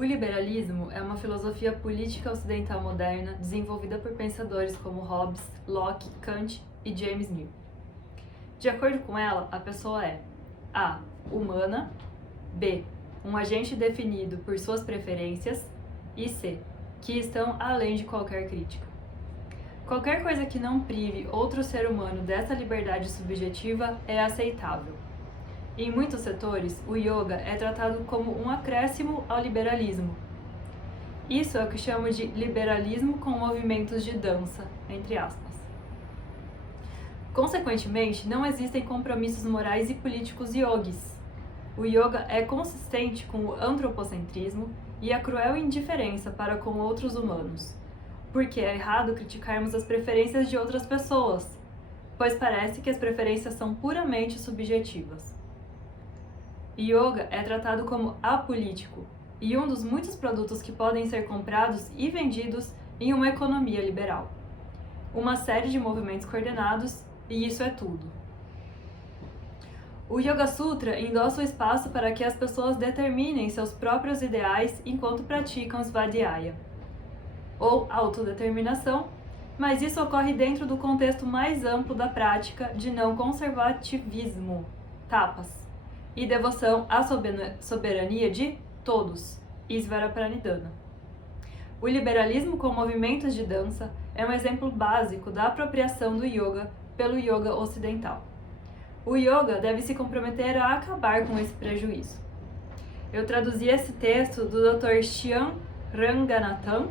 O liberalismo é uma filosofia política ocidental moderna desenvolvida por pensadores como Hobbes, Locke, Kant e James Mill. De acordo com ela, a pessoa é a. Humana, b. Um agente definido por suas preferências e c. Que estão além de qualquer crítica. Qualquer coisa que não prive outro ser humano dessa liberdade subjetiva é aceitável. Em muitos setores, o yoga é tratado como um acréscimo ao liberalismo. Isso é o que chamo de liberalismo com movimentos de dança, entre aspas. Consequentemente, não existem compromissos morais e políticos yogis. O yoga é consistente com o antropocentrismo e a cruel indiferença para com outros humanos, porque é errado criticarmos as preferências de outras pessoas, pois parece que as preferências são puramente subjetivas. Yoga é tratado como apolítico e um dos muitos produtos que podem ser comprados e vendidos em uma economia liberal. Uma série de movimentos coordenados, e isso é tudo. O Yoga Sutra endossa o espaço para que as pessoas determinem seus próprios ideais enquanto praticam Svadhyaya, ou autodeterminação, mas isso ocorre dentro do contexto mais amplo da prática de não conservativismo, tapas, e devoção à soberania de todos, Isvara Pranidhana. O liberalismo com movimentos de dança é um exemplo básico da apropriação do yoga pelo yoga ocidental. O yoga deve se comprometer a acabar com esse prejuízo. Eu traduzi esse texto do Dr. Shyam Ranganathan,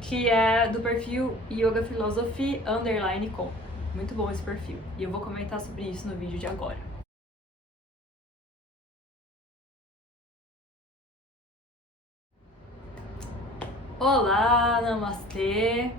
que é do perfil Yoga Philosophy _com. Muito bom esse perfil, e eu vou comentar sobre isso no vídeo de agora. Olá, namastê!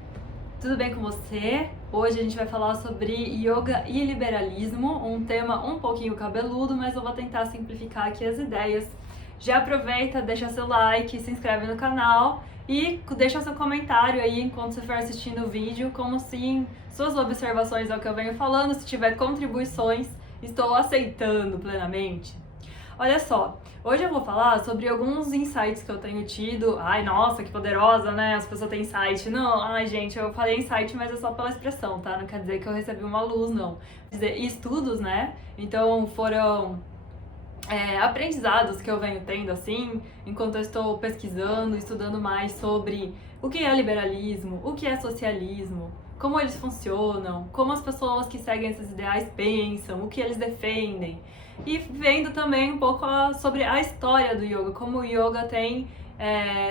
Tudo bem com você? Hoje a gente vai falar sobre yoga e liberalismo, um tema um pouquinho cabeludo, mas eu vou tentar simplificar aqui as ideias. Já aproveita, deixa seu like, se inscreve no canal e deixa seu comentário aí enquanto você for assistindo o vídeo, como sim, suas observações ao que eu venho falando, se tiver contribuições, estou aceitando plenamente. Olha só, hoje eu vou falar sobre alguns insights que eu tenho tido. Ai, nossa, que poderosa, né? As pessoas têm insight. Não, ai, gente, eu falei insight, mas é só pela expressão, tá? Não quer dizer que eu recebi uma luz, não. Quer dizer, estudos, né? Então foram aprendizados que eu venho tendo, assim, enquanto eu estou pesquisando, estudando mais sobre o que é liberalismo, o que é socialismo, como eles funcionam, como as pessoas que seguem esses ideais pensam, o que eles defendem. E vendo também um pouco sobre a história do yoga, como o yoga tem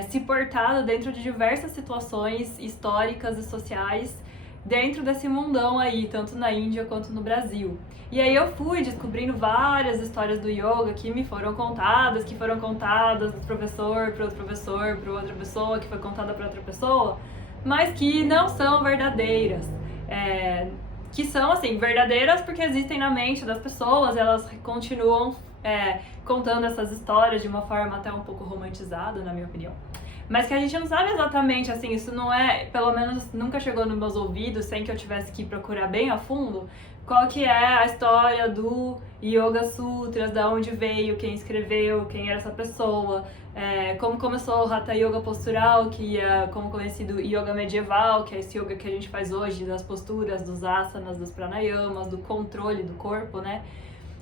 se portado dentro de diversas situações históricas e sociais dentro desse mundão aí, tanto na Índia quanto no Brasil. E aí eu fui descobrindo várias histórias do yoga que me foram contadas, do professor para outro professor, para outra pessoa, que foi contada para outra pessoa, mas que não são verdadeiras. Que são, assim, verdadeiras porque existem na mente das pessoas, elas continuam contando essas histórias de uma forma até um pouco romantizada, na minha opinião. Mas que a gente não sabe exatamente, assim, isso não é, pelo menos nunca chegou nos meus ouvidos, sem que eu tivesse que procurar bem a fundo, qual que é a história do Yoga Sutras, da onde veio, quem escreveu, quem era essa pessoa, como começou o Hatha Yoga postural, que é como conhecido Yoga medieval, que é esse yoga que a gente faz hoje, das posturas, dos asanas, dos pranayamas, do controle do corpo, né?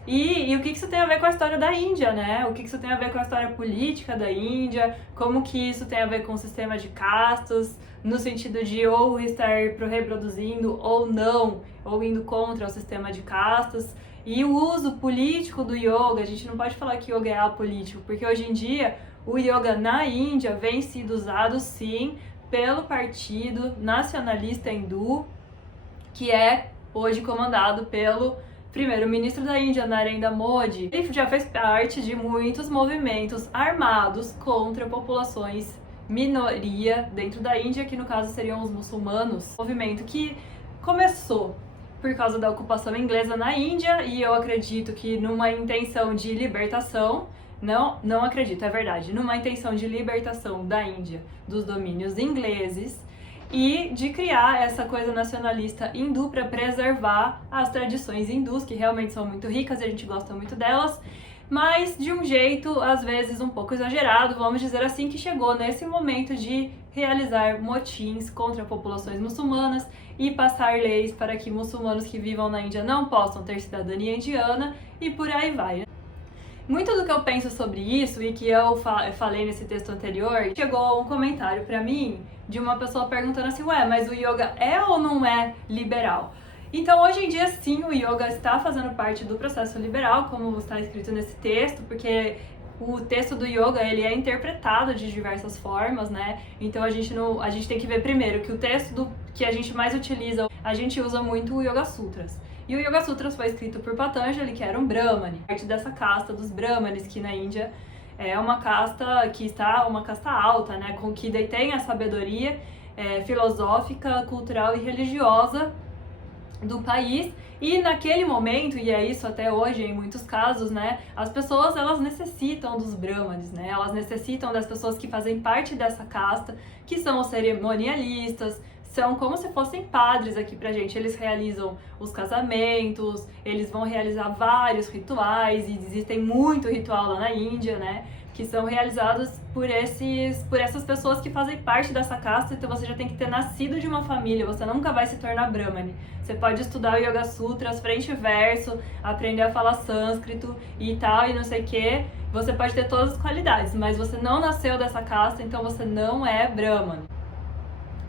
E o que isso tem a ver com a história da Índia, né? O que isso tem a ver com a história política da Índia, como que isso tem a ver com o sistema de castas, no sentido de ou estar reproduzindo ou não, ou indo contra o sistema de castas. E o uso político do yoga, a gente não pode falar que yoga é apolítico, porque hoje em dia o yoga na Índia vem sendo usado sim pelo Partido Nacionalista Hindu, que é hoje comandado pelo primeiro-ministro da Índia, Narendra Modi. Ele já fez parte de muitos movimentos armados contra populações minoria dentro da Índia, que no caso seriam os muçulmanos. Movimento que começou por causa da ocupação inglesa na Índia, e eu acredito que numa intenção de libertação, não acredito, é verdade, numa intenção de libertação da Índia dos domínios ingleses, e de criar essa coisa nacionalista hindu para preservar as tradições hindus, que realmente são muito ricas e a gente gosta muito delas, mas de um jeito, às vezes, um pouco exagerado, vamos dizer assim, que chegou nesse momento de realizar motins contra populações muçulmanas e passar leis para que muçulmanos que vivam na Índia não possam ter cidadania indiana e por aí vai. Muito do que eu penso sobre isso e que eu falei nesse texto anterior, chegou um comentário para mim de uma pessoa perguntando assim, ué, mas o yoga é ou não é liberal? Então, hoje em dia, sim, o yoga está fazendo parte do processo liberal, como está escrito nesse texto, porque o texto do yoga, ele é interpretado de diversas formas, né? Então, a gente tem que ver primeiro que o texto que a gente mais utiliza, a gente usa muito o Yoga Sutras. E o Yoga Sutras foi escrito por Patanjali, que era um Brahmane, parte dessa casta dos Brahmanes, que na Índia é uma casta que está uma casta alta, né? Com que detém a sabedoria filosófica, cultural e religiosa do país. E naquele momento, e é isso até hoje em muitos casos, né, as pessoas elas necessitam dos brahmanes, né, elas necessitam das pessoas que fazem parte dessa casta, que são os cerimonialistas, são como se fossem padres aqui pra gente. Eles realizam os casamentos, eles vão realizar vários rituais, e existem muito ritual lá na Índia, né, que são realizados por essas pessoas que fazem parte dessa casta. Então você já tem que ter nascido de uma família, você nunca vai se tornar Brahmane. Você pode estudar o Yoga Sutras, frente e verso, aprender a falar sânscrito e tal, e não sei o que. Você pode ter todas as qualidades, mas você não nasceu dessa casta, então você não é Brahmane.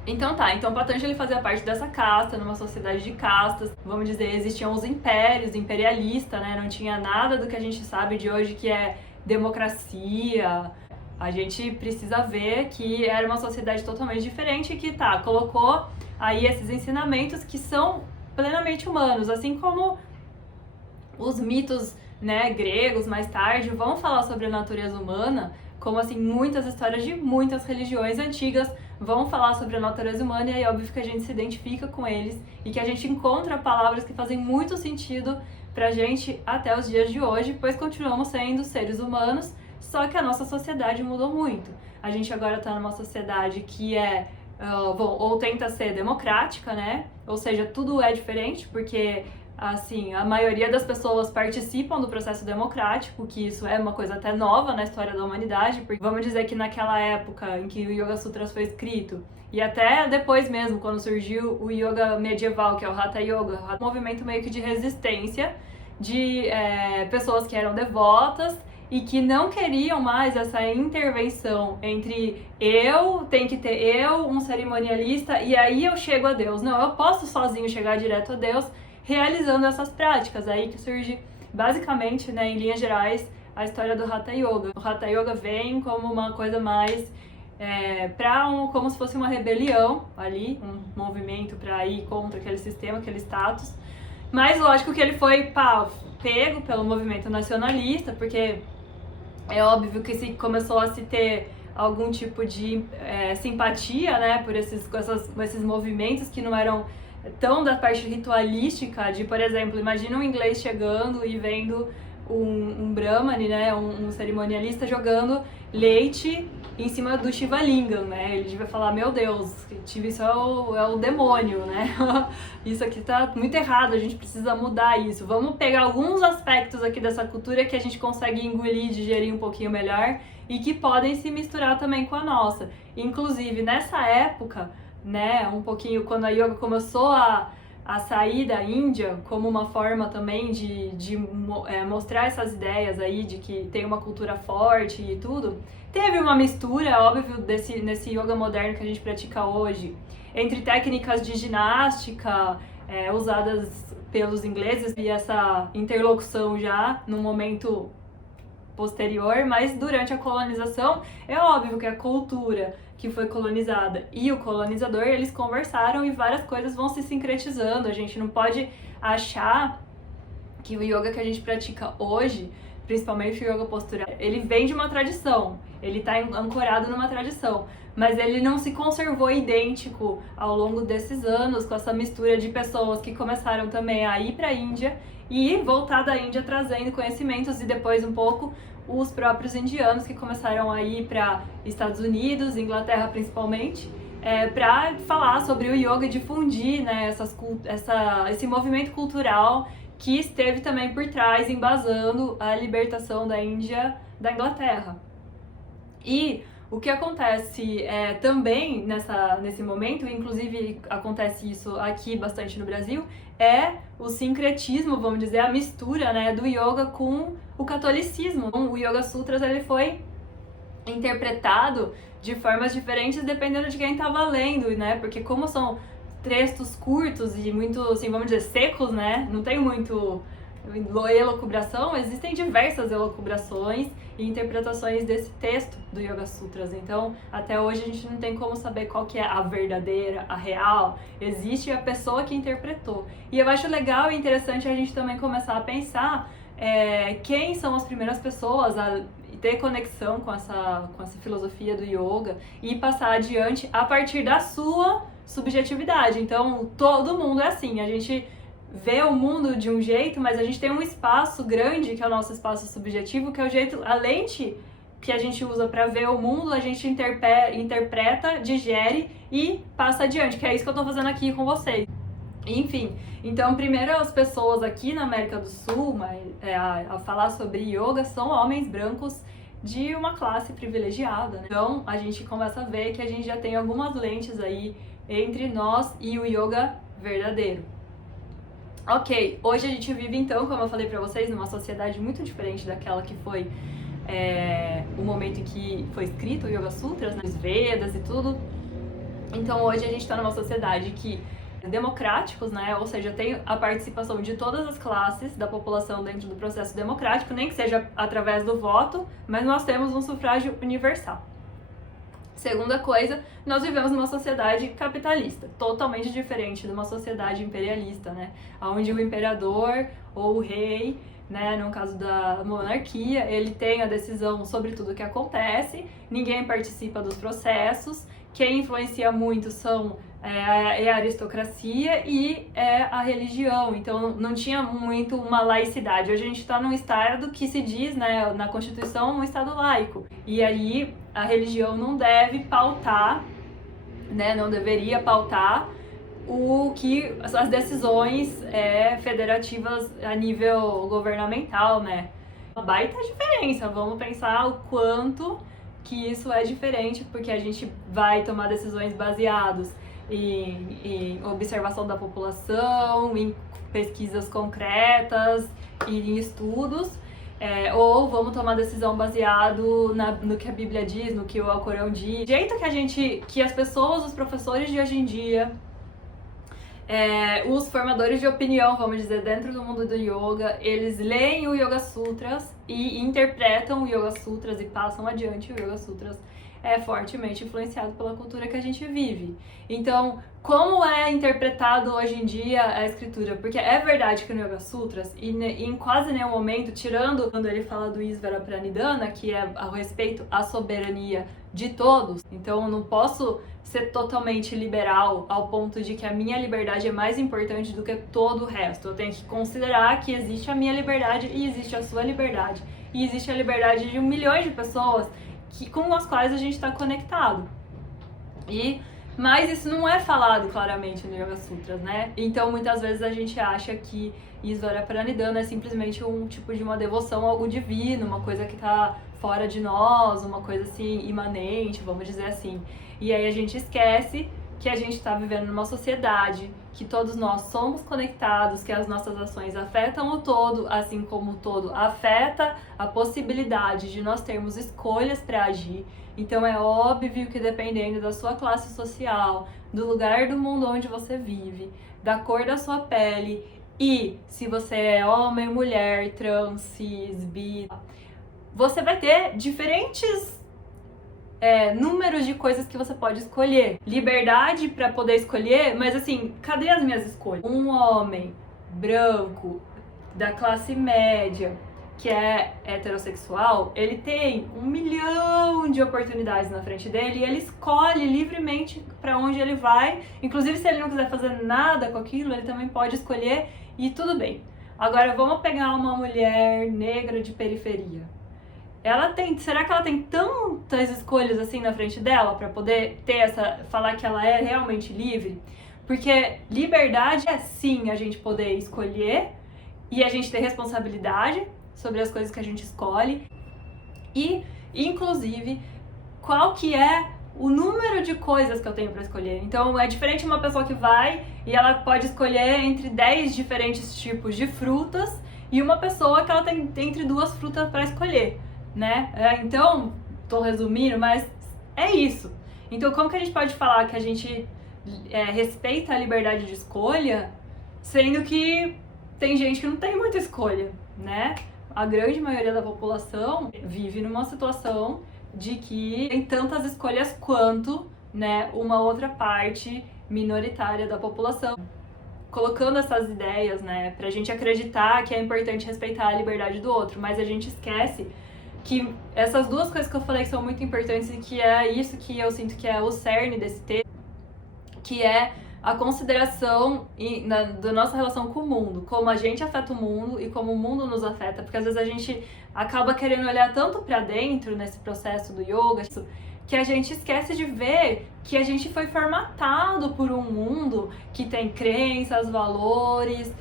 Então então Patanjali fazia parte dessa casta, numa sociedade de castas, vamos dizer, existiam os impérios, imperialista, né, não tinha nada do que a gente sabe de hoje que é democracia. A gente precisa ver que era uma sociedade totalmente diferente e que colocou aí esses ensinamentos que são plenamente humanos, assim como os mitos, né, gregos mais tarde vão falar sobre a natureza humana, como assim muitas histórias de muitas religiões antigas vão falar sobre a natureza humana, e aí óbvio que a gente se identifica com eles e que a gente encontra palavras que fazem muito sentido pra gente até os dias de hoje, pois continuamos sendo seres humanos, só que a nossa sociedade mudou muito. A gente agora tá numa sociedade que ou tenta ser democrática, né? Ou seja, tudo é diferente, porque assim, a maioria das pessoas participam do processo democrático, que isso é uma coisa até nova na história da humanidade, porque vamos dizer que naquela época em que o Yoga Sutras foi escrito, e até depois mesmo, quando surgiu o yoga medieval, que é o Hatha Yoga, um movimento meio que de resistência de pessoas que eram devotas e que não queriam mais essa intervenção entre tem que ter um cerimonialista, e aí eu chego a Deus. Não, eu posso sozinho chegar direto a Deus realizando essas práticas. Aí que surge, basicamente, né, em linhas gerais, a história do Hatha Yoga. O Hatha Yoga vem como uma coisa mais como se fosse uma rebelião ali, um movimento para ir contra aquele sistema, aquele status. Mas lógico que ele foi pego pelo movimento nacionalista, porque é óbvio que se começou a se ter algum tipo de simpatia, né, por esses movimentos que não eram tão da parte ritualística, de, por exemplo, imagina um inglês chegando e vendo um Brahmane, né, um cerimonialista jogando leite em cima do Shiva Lingam, né? Ele devia falar, meu Deus, isso é o demônio, né? Isso aqui tá muito errado, a gente precisa mudar isso. Vamos pegar alguns aspectos aqui dessa cultura que a gente consegue engolir, digerir um pouquinho melhor e que podem se misturar também com a nossa. Inclusive, nessa época, né, um pouquinho quando a yoga começou a sair da Índia como uma forma também de mostrar essas ideias aí de que tem uma cultura forte e tudo, teve uma mistura, óbvio, nesse yoga moderno que a gente pratica hoje, entre técnicas de ginástica usadas pelos ingleses e essa interlocução já no momento posterior, mas durante a colonização é óbvio que a cultura que foi colonizada e o colonizador, eles conversaram e várias coisas vão se sincretizando. A gente não pode achar que o yoga que a gente pratica hoje, principalmente o yoga postural, ele vem de uma tradição, ele está ancorado numa tradição, mas ele não se conservou idêntico ao longo desses anos, com essa mistura de pessoas que começaram também a ir para a Índia e voltar da Índia trazendo conhecimentos, e depois um pouco os próprios indianos que começaram a ir para Estados Unidos, Inglaterra principalmente, para falar sobre o yoga e difundir, né, esse movimento cultural que esteve também por trás, embasando a libertação da Índia da Inglaterra. E o que acontece também nesse momento, inclusive acontece isso aqui bastante no Brasil, é o sincretismo, vamos dizer, a mistura, né, do yoga com o catolicismo. O Yoga Sutras ele foi interpretado de formas diferentes dependendo de quem estava lendo, né? Porque como são textos curtos e muito, assim, vamos dizer, secos, né? Não tem muito elucubração, existem diversas elucubrações e interpretações desse texto do Yoga Sutras. Então, até hoje a gente não tem como saber qual que é a verdadeira, a real. Existe a pessoa que interpretou. E eu acho legal e interessante a gente também começar a pensar quem são as primeiras pessoas a ter conexão com essa filosofia do yoga e passar adiante a partir da sua subjetividade. Então, todo mundo é assim, a gente vê o mundo de um jeito, mas a gente tem um espaço grande, que é o nosso espaço subjetivo, que é o jeito, a lente que a gente usa para ver o mundo, a gente interpreta, digere e passa adiante, que é isso que eu tô fazendo aqui com vocês. Enfim, então primeiro as pessoas aqui na América do Sul a falar sobre yoga são homens brancos de uma classe privilegiada, né? Então a gente começa a ver que a gente já tem algumas lentes aí entre nós e o yoga verdadeiro. Ok, hoje a gente vive então, como eu falei pra vocês, numa sociedade muito diferente daquela que foi o momento em que foi escrito o Yoga Sutras, né? Os Vedas e tudo. Então hoje a gente está numa sociedade que democráticos, né? Ou seja, tem a participação de todas as classes da população dentro do processo democrático, nem que seja através do voto, mas nós temos um sufrágio universal. Segunda coisa, nós vivemos numa sociedade capitalista, totalmente diferente de uma sociedade imperialista, né? Onde o imperador ou o rei, né, no caso da monarquia, ele tem a decisão sobre tudo o que acontece, ninguém participa dos processos, quem influencia muito é a aristocracia e a religião, então não tinha muito uma laicidade. Hoje a gente está num estado que se diz, né, na Constituição, um estado laico, e aí a religião não deve pautar, né, não deveria pautar as decisões federativas a nível governamental, né. Uma baita diferença, vamos pensar o quanto que isso é diferente, porque a gente vai tomar decisões baseadas em observação da população, em pesquisas concretas e em estudos, ou vamos tomar decisão baseado no que a Bíblia diz, no que o Alcorão diz. O jeito que as pessoas, os professores de hoje em dia, os formadores de opinião, vamos dizer, dentro do mundo do yoga, eles leem o Yoga Sutras e interpretam o Yoga Sutras e passam adiante o Yoga Sutras, é fortemente influenciado pela cultura que a gente vive. Então, como é interpretado hoje em dia a escritura? Porque é verdade que no Yoga Sutras, e em quase nenhum momento, tirando quando ele fala do Isvara Pranidhana, que é a respeito à soberania de todos, então eu não posso ser totalmente liberal ao ponto de que a minha liberdade é mais importante do que todo o resto. Eu tenho que considerar que existe a minha liberdade e existe a sua liberdade. E existe a liberdade de 1 milhão de pessoas com as quais a gente está conectado. Mas isso não é falado claramente no Yoga Sutras, né? Então muitas vezes a gente acha que Isvara Pranidhana é simplesmente um tipo de uma devoção a algo divino, uma coisa que está fora de nós, uma coisa assim imanente, vamos dizer assim. E aí a gente esquece que a gente está vivendo numa sociedade, que todos nós somos conectados, que as nossas ações afetam o todo, assim como o todo afeta a possibilidade de nós termos escolhas para agir. Então é óbvio que dependendo da sua classe social, do lugar do mundo onde você vive, da cor da sua pele e se você é homem, mulher, trans, cis, bi, você vai ter diferentes números de coisas que você pode escolher. Liberdade para poder escolher, mas assim, cadê as minhas escolhas? Um homem branco da classe média que é heterossexual, ele tem 1 milhão de oportunidades na frente dele e ele escolhe livremente para onde ele vai. Inclusive, se ele não quiser fazer nada com aquilo, ele também pode escolher e tudo bem. Agora, vamos pegar uma mulher negra de periferia. Será que ela tem tantas escolhas assim na frente dela para poder falar que ela é realmente livre? Porque liberdade é sim a gente poder escolher e a gente ter responsabilidade sobre as coisas que a gente escolhe e, inclusive, qual que é o número de coisas que eu tenho para escolher. Então, é diferente uma pessoa que vai e ela pode escolher entre 10 diferentes tipos de frutas e uma pessoa que ela tem entre 2 frutas para escolher, né? Então, tô resumindo, mas é isso. Então, como que a gente pode falar que a gente respeita a liberdade de escolha, sendo que tem gente que não tem muita escolha, né? A grande maioria da população vive numa situação de que tem tantas escolhas quanto, né, uma outra parte minoritária da população. Colocando essas ideias, né, pra gente acreditar que é importante respeitar a liberdade do outro, mas a gente esquece que essas duas coisas que eu falei são muito importantes e que é isso que eu sinto que é o cerne desse texto, que é a consideração da nossa relação com o mundo, como a gente afeta o mundo e como o mundo nos afeta, porque às vezes a gente acaba querendo olhar tanto para dentro nesse processo do yoga, que a gente esquece de ver que a gente foi formatado por um mundo que tem crenças, valores,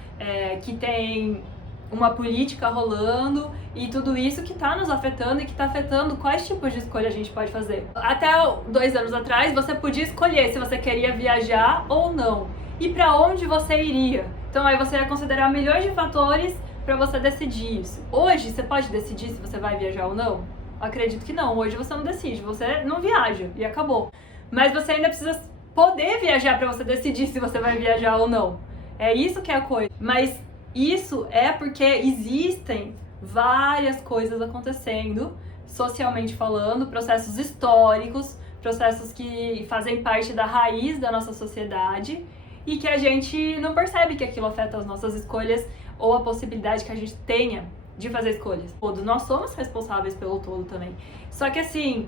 que tem uma política rolando e tudo isso que tá nos afetando e que tá afetando quais tipos de escolha a gente pode fazer. Até 2 anos atrás, você podia escolher se você queria viajar ou não e para onde você iria. Então aí você ia considerar milhões de fatores para você decidir isso. Hoje, você pode decidir se você vai viajar ou não? Acredito que não. Hoje você não decide, você não viaja e acabou. Mas você ainda precisa poder viajar para você decidir se você vai viajar ou não. É isso que é a coisa. Mas isso é porque existem várias coisas acontecendo, socialmente falando, processos históricos, processos que fazem parte da raiz da nossa sociedade e que a gente não percebe que aquilo afeta as nossas escolhas ou a possibilidade que a gente tenha de fazer escolhas. Todos nós somos responsáveis pelo todo também. Só que assim,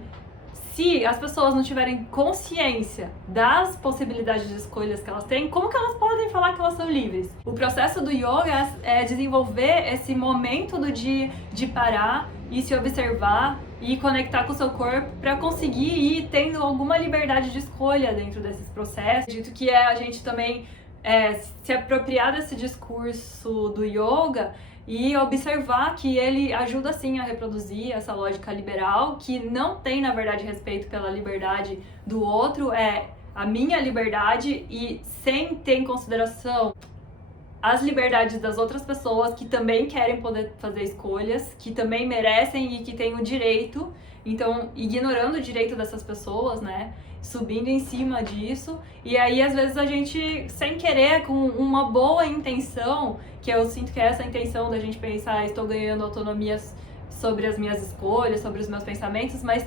se as pessoas não tiverem consciência das possibilidades de escolhas que elas têm, como que elas podem falar que elas são livres? O processo do yoga é desenvolver esse momento do dia de parar e se observar e conectar com o seu corpo para conseguir ir tendo alguma liberdade de escolha dentro desses processos. Dito que a gente também se apropriar desse discurso do yoga e observar que ele ajuda sim a reproduzir essa lógica liberal, que não tem, na verdade, respeito pela liberdade do outro, é a minha liberdade e sem ter em consideração as liberdades das outras pessoas que também querem poder fazer escolhas, que também merecem e que têm o direito. Então, ignorando o direito dessas pessoas, né? Subindo em cima disso, e aí às vezes a gente, sem querer, com uma boa intenção, que eu sinto que é essa intenção da gente pensar, estou ganhando autonomia sobre as minhas escolhas, sobre os meus pensamentos, mas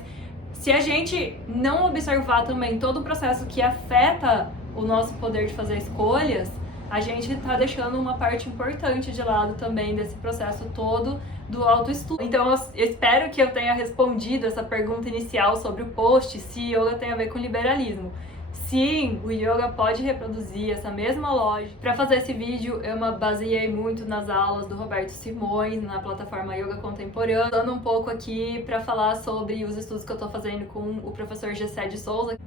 se a gente não observar também todo o processo que afeta o nosso poder de fazer escolhas, a gente está deixando uma parte importante de lado também desse processo todo do autoestudo. Então eu espero que eu tenha respondido essa pergunta inicial sobre o post, se yoga tem a ver com liberalismo. Sim, o yoga pode reproduzir essa mesma lógica. Para fazer esse vídeo, eu me baseei muito nas aulas do Roberto Simões, na plataforma Yoga Contemporâneo, dando um pouco aqui para falar sobre os estudos que eu estou fazendo com o professor Gessé de Souza.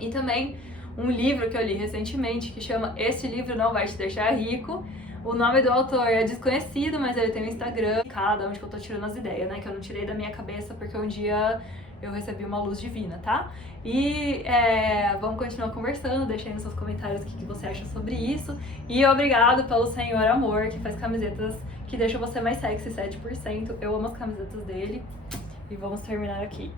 E também um livro que eu li recentemente, que chama Esse Livro Não Vai Te Deixar Rico. O nome do autor é desconhecido, mas ele tem um Instagram, onde que eu tô tirando as ideias, né? Que eu não tirei da minha cabeça porque um dia eu recebi uma luz divina, tá? E vamos continuar conversando, deixa aí nos seus comentários o que você acha sobre isso. E obrigado pelo Senhor Amor, que faz camisetas que deixam você mais sexy, 7%. Eu amo as camisetas dele. E vamos terminar aqui.